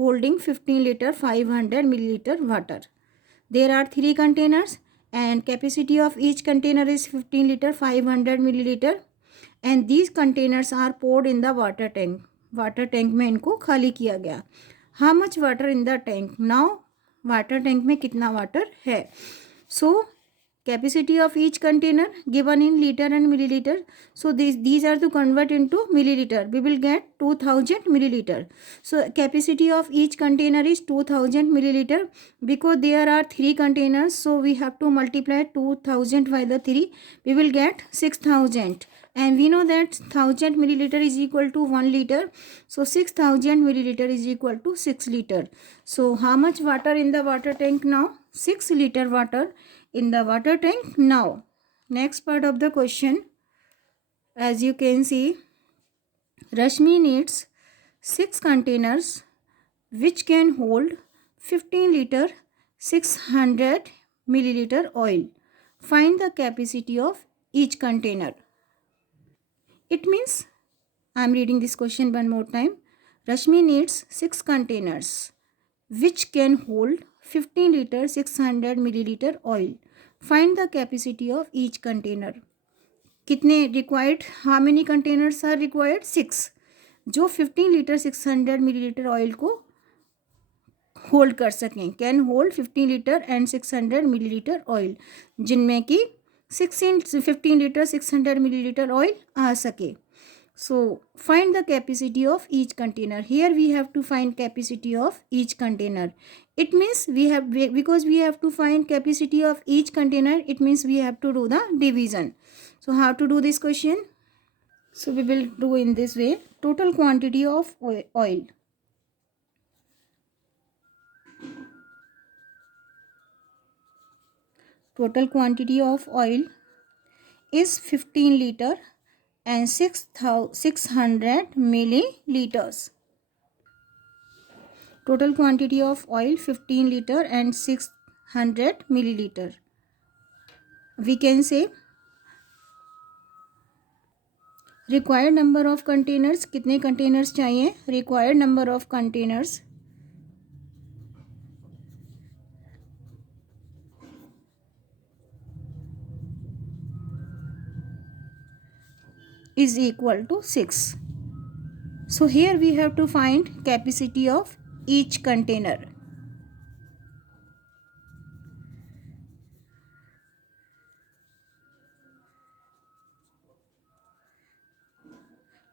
holding 15 liter 500 milliliter water. There are 3 containers and capacity of each container is 15 liter 500 milliliter, and these containers are poured in the water tank. Water tank में इनको खाली किया गया. How much water in the tank? Now water tank में कितना water है? So capacity of each container given in liter and milliliter. So these are to convert into milliliter. We will get 2000 milliliter. So capacity of each container is 2000 milliliter. Because there are 3 containers, so we have to multiply 2000 by the 3. We will get 6000. And we know that 1000 milliliter is equal to 1 liter. So 6000 milliliter is equal to 6 liter. So how much water in the water tank now? 6 liter water in the water tank. Now next part of the question, as you can see, Rashmi needs 6 containers which can hold 15 liter 600 milliliter oil. Find the capacity of each container. It means, I am reading this question one more time. Rashmi needs 6 containers which can hold 15 liter 600 milliliter oil. Find the capacity of each container. कितने required? How many containers are required? 6, जो 15 liter 600 milliliter oil को hold कर सकें. Can hold 15 litre and 600 millilitre oil, जिनमें कि 15 litre 600 millilitre oil आ सके. So find the capacity of each container. Here we have to find capacity of each container. It means because we have to find capacity of each container, it means we have to do the division. So how to do this question? So we will do in this way. Total quantity of oil. Total quantity of oil is 15 liter and 600 milliliters. Total quantity of oil 15 liter and 600 milliliter. We can say required number of containers. कितने containers चाहिए? Required number of containers is equal to 6. So here we have to find capacity of each container.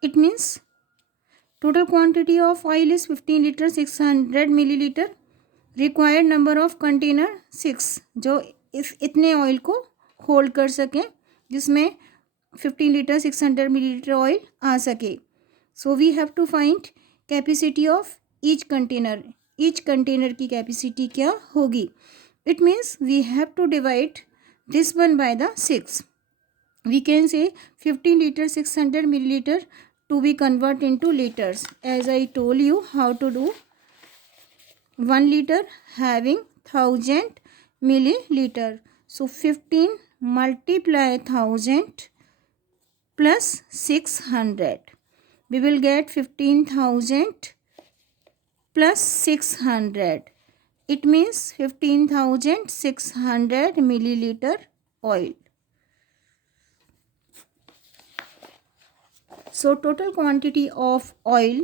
It means total quantity of oil is 15 liter 600 milliliter. Required number of container 6, जो इतने oil को hold कर सकें, जिसमें 15 litre 600 millilitre oil आ सके. So we have to find capacity of each container. Each container की capacity क्या होगी? It means we have to divide this one by the 6. We can say 15 litre 600 millilitre to be convert into liters. As I told you how to do. 1 liter having 1000 milliliter. So 15 multiply 1000 plus 600. We will get 15,000 plus 600. It means 15,600 milliliter oil. So total quantity of oil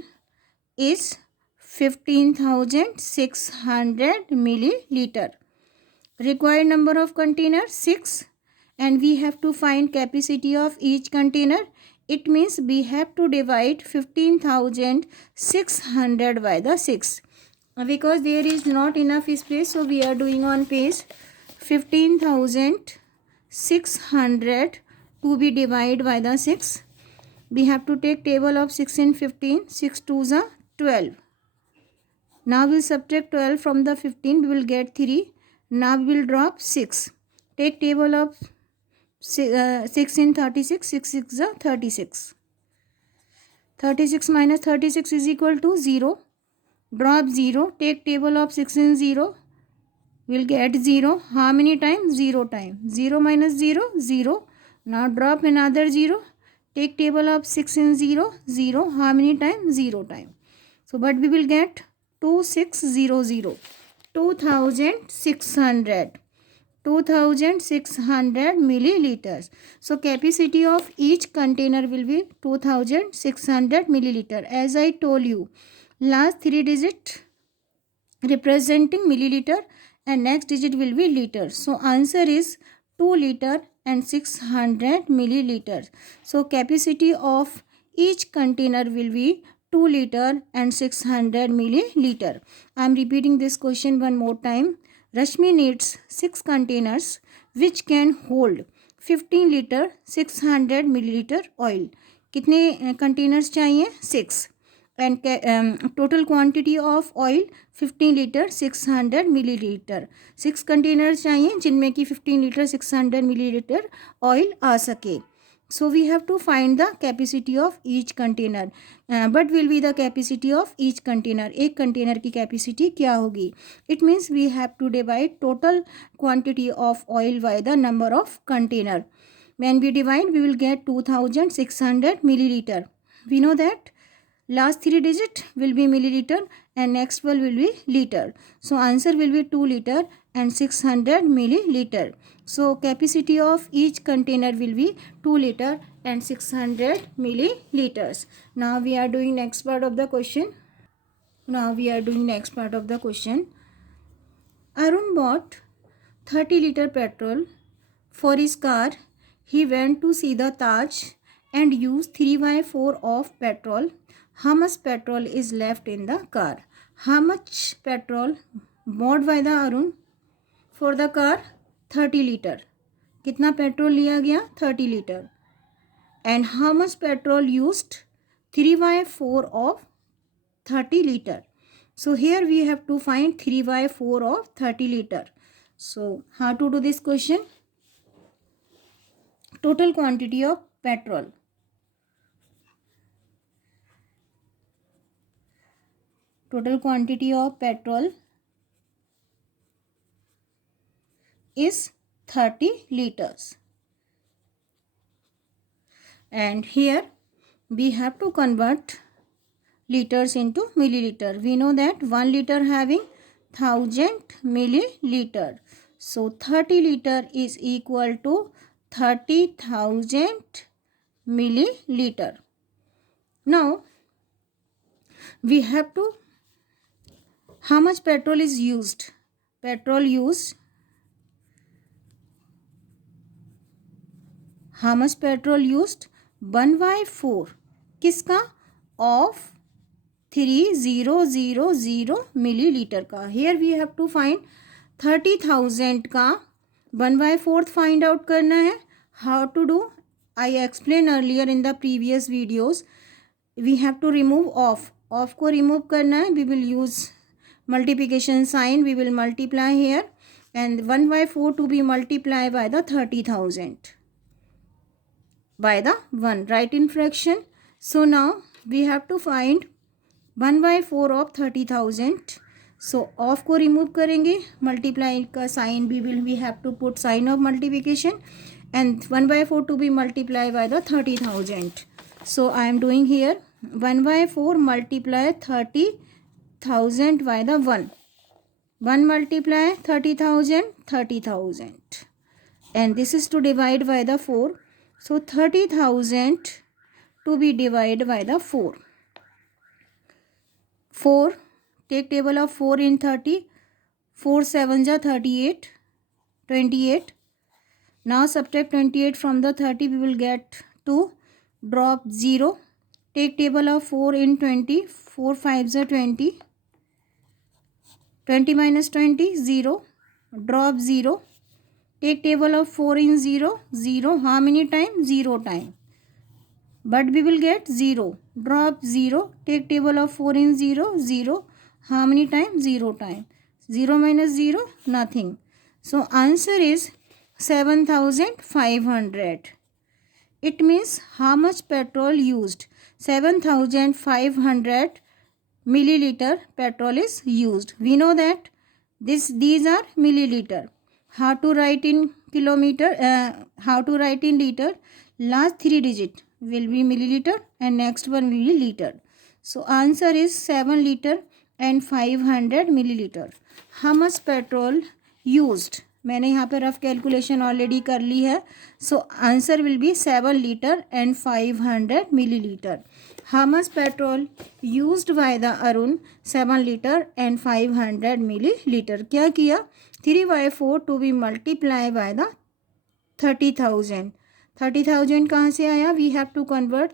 is 15,600 milliliter. Required number of containers 6, and we have to find capacity of each container. It means we have to divide 15,600 by the 6. Because there is not enough space, so we are doing on page 15,600 to be divided by the 6. We have to take table of 6 and 15. 6 2s are 12. Now we will subtract 12 from the 15. We will get 3. Now we will drop 6. Take table of 6 in 36. 6 6 are 36. 36 minus 36 is equal to 0. Drop 0. Take table of 6 in 0. We will get 0. How many times? 0 times. 0 minus 0, 0. Now drop another 0. Take table of 6 in 0, 0. How many times? 0 times. So, but we will get 2600, 2600 milliliters. So capacity of each container will be 2600 milliliter. As I told you, last three digit representing milliliter and next digit will be liter. So answer is 2 liter and 600 milliliters. So capacity of each container will be 2 liter and 600 milliliter. I am repeating this question one more time. Rashmi needs 6 containers which can hold 15 liter 600 milliliter oil. कितने containers चाहिए? 6. And total quantity of oil 15 liter 600 milliliter. 6 containers चाहिए जिनमें कि 15 liter 600 milliliter oil आ सके. So we have to find the capacity of each container. What will be the capacity of each container? एक container की capacity क्या होगी? It means we have to divide total quantity of oil by the number of container. When we divide, we will get 2600 milliliter. We know that last three digit will be milliliter and next one will be liter. So answer will be 2 liter and 600 milliliter. So capacity of each container will be 2 liter and 600 milliliters. Now we are doing next part of the question. Arun bought 30 liter petrol for his car. He went to see the Taj and used 3/4 of petrol. How much petrol is left in the car? How much petrol bought by the Arun for the car? 30 liter. कितना petrol लिया गया? 30 liter. And how much petrol used? 3/4 of 30 liter. So here we have to find 3/4 of 30 liter. So how to do this question? Total quantity of petrol. Total quantity of petrol is 30 liters. And here we have to convert liters into milliliter. We know that 1 liter having 1000 milliliter. So 30 liter is equal to 30,000 milliliter. Now we have to, how much petrol is used? Petrol used, how much petrol used? 1/4 किसका? Of 3000 milliliter का. Here we have to find 30,000 का 1/4 find out करना है. How to do? I explained earlier in the previous videos. We have to remove off. Off को remove करना है. We will use multiplication sign. We will multiply here and 1/4 to be multiplied by the 30,000 by the 1. Write in fraction. So now we have to find 1/4 of 30,000. So of को remove करेंगे, multiply का sign we have to put sign of multiplication and 1/4 to be multiplied by the 30,000. So I am doing here 1/4 multiply 30,000 by the 1. 1 multiply 30,000, 30,000. And this is to divide by the 4. So 30,000 to be divided by the 4. 4. Take table of 4 in 30. 4 7 ja 38. 28. Now subtract 28 from the 30. We will get 2. Drop 0. Take table of 4 in 20. 4 5 ja 20. 20 minus 20. 0. Drop 0. Take table of 4 in 0. 0. How many times? 0 time. But we will get 0. Drop 0. Take table of 4 in 0. 0. How many times? 0 time. 0 minus 0? Nothing. So answer is 7,500. It means how much petrol used? 7,500 milliliter petrol is used. We know that these are milliliter. How to write in kilometer? How to write in liter? Last three digit will be milliliter and next one will be liter. So answer is 7 liter and 500 milliliter. How much petrol used? मैंने यहाँ पे rough calculation already कर ली है. So answer will be 7 litre and 500 milliliter. How much petrol used by the Arun? 7 liter and 500 milliliter. क्या किया? 3/4 to be multiplied by the 30,000. 30,000 कहाँ से आया? We have to convert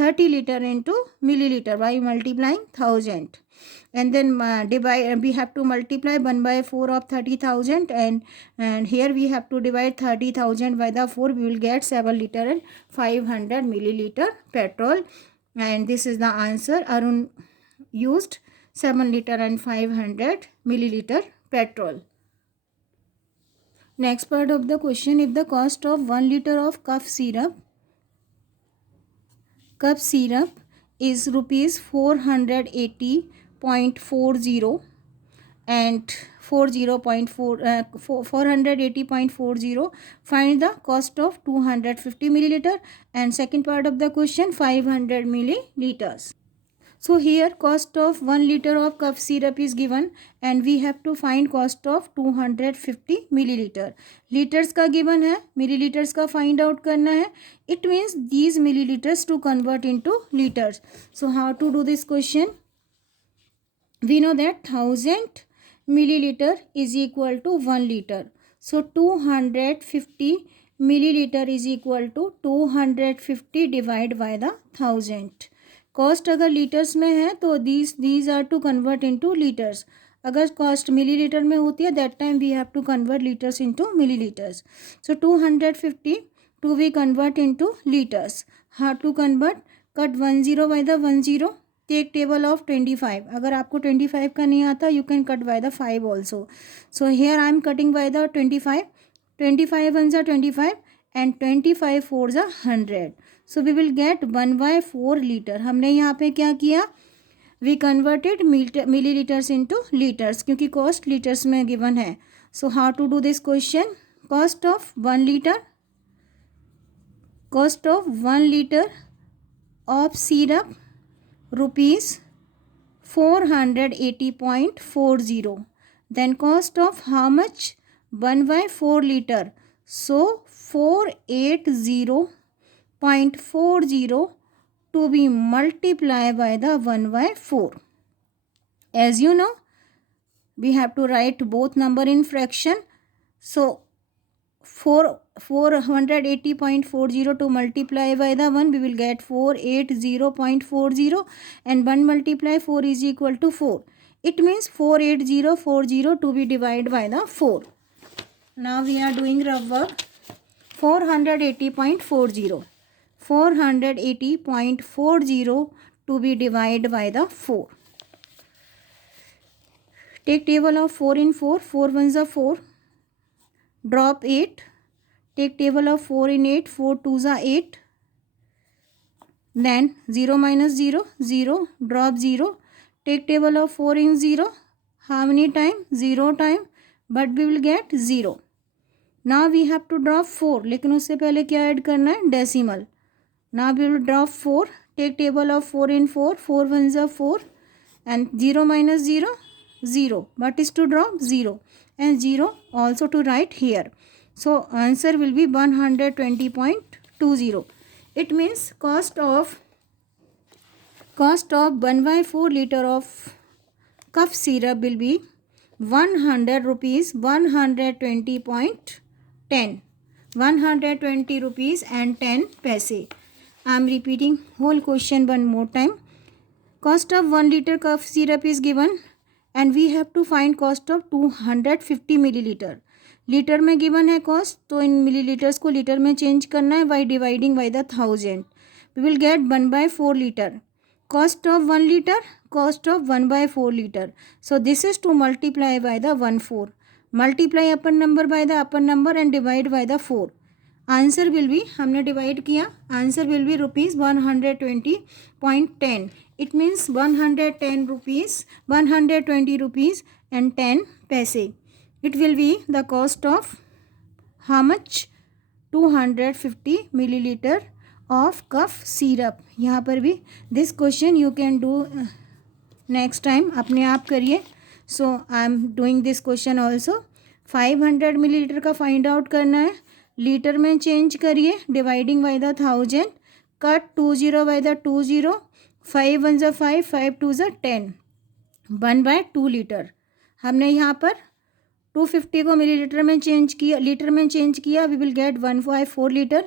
30 liter into milliliter by multiplying 1000. And then divide, we have to multiply 1/4 of 30,000, and here we have to divide 30,000 by the 4. We will get 7 liter and 500 milliliter petrol, and this is the answer. Arun used 7 liter and 500 milliliter petrol. Next part of the question, if the cost of 1 liter of cough syrup is rupees 480.40 and 480.40, find the cost of 250 milliliter, and second part of the question, 500 milliliters. So here cost of 1 liter of cough syrup is given and we have to find cost of 250 milliliter. Liters का given है, milliliters का find out करना है. It means these milliliters to convert into liters. So how to do this question? We know that 1000 milliliter is equal to 1 liter. So 250 milliliter is equal to 250 divided by the 1000. Cost अगर litres में है तो these are to convert into litres. अगर cost millilitre में होती है that time we have to convert litres into millilitres. So 250 to we convert into litres. How to convert? Cut 10 by the 10. Take table of 25. अगर आपको 25 का नहीं आता you can cut by the 5 also. So here I am cutting by the 25. 25 one ज़ा 25 and 25 4 ज़ा 100. So we will get 1/4 litre. हमने यहाँ पे क्या किया? We converted millilitres into litres क्योंकि कॉस्ट लीटर्स में गिवन है. So how to do this question? Cost of 1 litre of syrup rupees 480.40. Then cost of how much? 1/4 litre. So 480.40 to be multiplied by the 1/4. As you know, we have to write both number in fraction. So 480.40 to multiply by the 1, we will get 480.40, and 1 multiply 4 is equal to 4. It means 48040 to be divided by the 4. Now we are doing rough work. 480.40 to be divided by the 4. Take table of 4 in 4. 4 ones are 4. Drop 8. Take table of 4 in 8. 4 twos are 8. Then 0 minus 0. 0. Drop 0. Take table of 4 in 0. How many time? 0 time. But we will get 0. Now we have to drop 4. लेकिन उससे पहले क्या add करना है? Decimal. Now we will drop 4. Take table of 4 in 4. 4 ones are 4. And 0 minus 0. 0. What is to drop? 0. And 0 also to write here. So answer will be 120.20. It means cost of 1/4 liter of cough syrup will be 100 rupees. 120 rupees and 10 paise. I am repeating whole question one more time. Cost of 1 liter cough syrup is given and we have to find cost of 250 milliliter. Litre में given है cost तो इन millilitres को litre में change करना है by dividing by the 1000. We will get 1/4 litre. Cost of 1 liter, cost of 1/4 liter. So this is to multiply by the 1/4. Multiply upper number by the upper number and divide by the 4. Answer will be, हमने divide किया, answer will be rupees 120.10. It means 110 rupees, 120 rupees and 10 paise. It will be the cost of how much? 250 milliliter of cough syrup. यहाँ पर भी this question you can do next time अपने आप करिए. So I am doing this question also. 500 millilitre का find out करना है. Litre में चेंज करिए. Dividing by the 1000. Cut 20 by the 20. 5 1 ज़ा 5, 5 2 ज़ा 10. 1/2 लीटर. हमने यहाँ पर 250 को मिलीलीटर में चेंज किया, लीटर में चेंज किया. We will get 1/4 litre.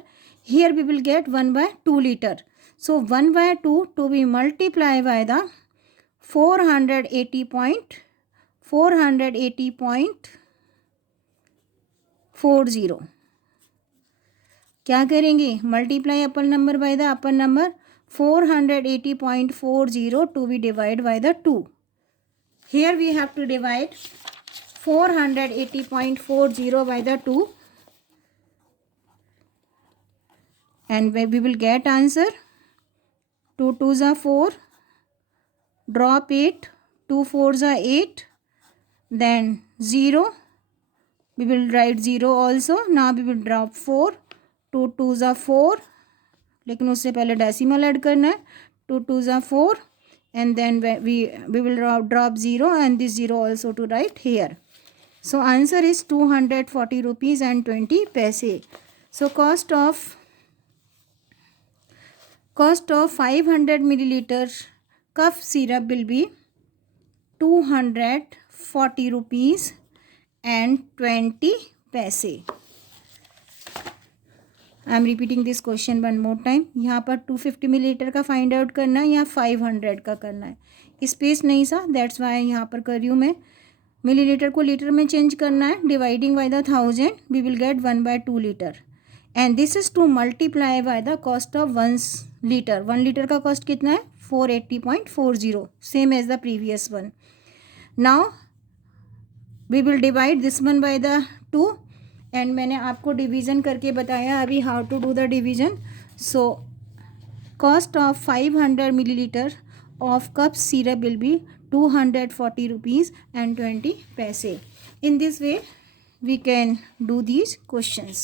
Here we will get 1/2 litre. So 1/2 to be multiply by the 480.40. क्या करेंगे? Multiply upper number by the upper number. 480.40 to be divide by the 2. Here we have to divide 480.40 by the 2 and we will get answer. 2 2s are 4, drop 8, 2 4s are 8, then 0, we will write 0 also. Now we will drop 4, 2 2s are 4, लेकिन उससे पहले decimal add करना है. 2 2s are 4 and then we will drop 0 and this 0 also to write here. So answer is 240 rupees and 20 paise. So cost of 500 milliliter cough syrup will be 240 rupees and 20 paise. I am repeating this question one more time. यहाँ पर 250 millilitre का find out करना है, यहाँ 500 का करना है. Space नहीं सा, दैट्स वाई यहाँ पर कर रही हूँ मैं. मिलीलीटर को लीटर में चेंज करना है. Dividing by the 1000 we will get 1/2 litre and this is to multiply by the cost of 1 litre. 1 litre का कॉस्ट कितना है? 480.40, same as the previous one. Now we will divide this one by the 2 and मैंने आपको division करके बताया अभी how to do the division. So cost of 500 millilitre of cup syrup will be 240 rupees and 20 paise. In this way we can do these questions.